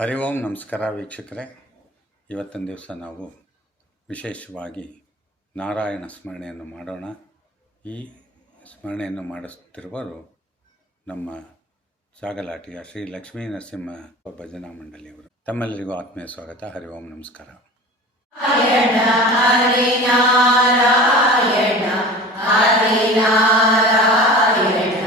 ಹರಿ ಓಂ ನಮಸ್ಕಾರ ವೀಕ್ಷಕರೇ. ಇವತ್ತಿನ ದಿವಸ ನಾವು ವಿಶೇಷವಾಗಿ ನಾರಾಯಣ ಸ್ಮರಣೆಯನ್ನು ಮಾಡೋಣ. ಈ ಸ್ಮರಣೆಯನ್ನು ಮಾಡಿಸುತ್ತಿರುವರು ನಮ್ಮ ಸಾಗಲಾಟಿಯ ಶ್ರೀ ಲಕ್ಷ್ಮೀ ನರಸಿಂಹ ಭಜನಾ ಮಂಡಳಿಯವರು. ತಮ್ಮೆಲ್ಲರಿಗೂ ಆತ್ಮೀಯ ಸ್ವಾಗತ. ಹರಿ ಓಂ ನಮಸ್ಕಾರ. ಹರಿ ನಾರಾಯಣ ಹರಿ ನಾರಾಯಣ